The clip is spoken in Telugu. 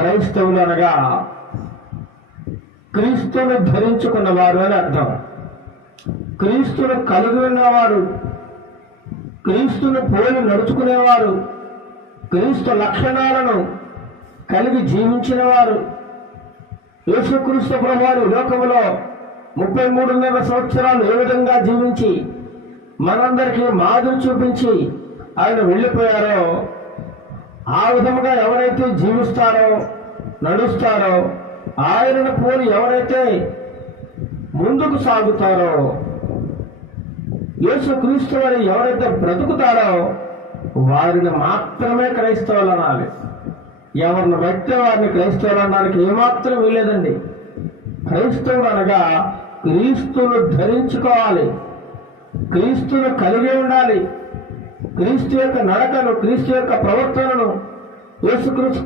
క్రైస్తవులు అనగా క్రీస్తును ధరించుకున్నవారు అని అర్థం. క్రీస్తును కలిగి ఉన్నవారు, క్రీస్తును పోలి నడుచుకునేవారు, క్రీస్తు లక్షణాలను కలిగి జీవించిన వారు. యేసుక్రీస్తు ప్రభువారు లోకములో 33.5 సంవత్సరాలు ఏ విధంగా జీవించి మనందరికీ మాదిరి చూపించి ఆయన వెళ్ళిపోయారో, ఆ విధముగా ఎవరైతే జీవిస్తారో, నడుస్తారో, ఆయనను పోలి ఎవరైతే ముందుకు సాగుతారో, యేసుక్రీస్తు వారి ఎవరైతే బ్రతుకుతారో వారిని మాత్రమే క్రైస్తవులు అనాలి. ఎవరిని బట్టి వారిని క్రైస్తవులు అనడానికి ఏమాత్రం వీలేదండి. క్రైస్తవులు అనగా క్రీస్తును ధరించుకోవాలి, క్రీస్తును కలిగి ఉండాలి, క్రీస్తు యొక్క నడకను, క్రీస్తు యొక్క ప్రవర్తనను యేసుక్రీస్తు